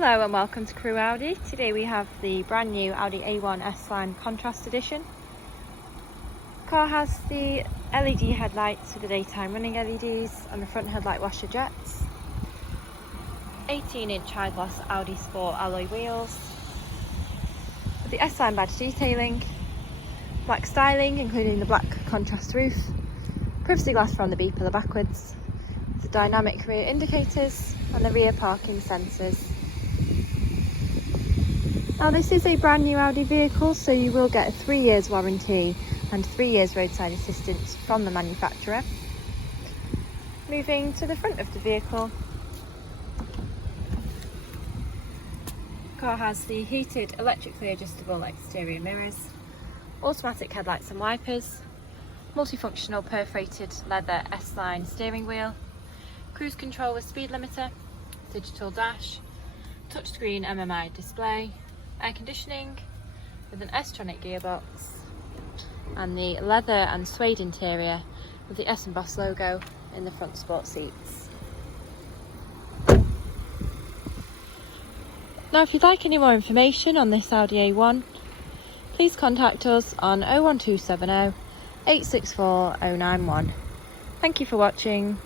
Hello and welcome to Crewe Audi. Today we have the brand new Audi A1 S-Line Contrast Edition. The car has the LED headlights with the daytime running LEDs and the front headlight washer jets. 18-inch high gloss Audi Sport alloy wheels. With the S-Line badge detailing. Black styling including the black contrast roof. Privacy glass from the beeper backwards. The dynamic rear indicators and the rear parking sensors. Now this is a brand new Audi vehicle, so you will get a 3 years warranty and 3 years roadside assistance from the manufacturer. Moving to the front of the vehicle. The car has the heated electrically adjustable exterior mirrors, automatic headlights and wipers, multifunctional perforated leather S-Line steering wheel, cruise control with speed limiter, digital dash, touchscreen MMI display, air conditioning with an Tronic gearbox, and the leather and suede interior with the S & Boss logo in the front sport seats. Now if you'd like any more information on this Audi A1, please contact us on 01270 864 091. Thank you for watching.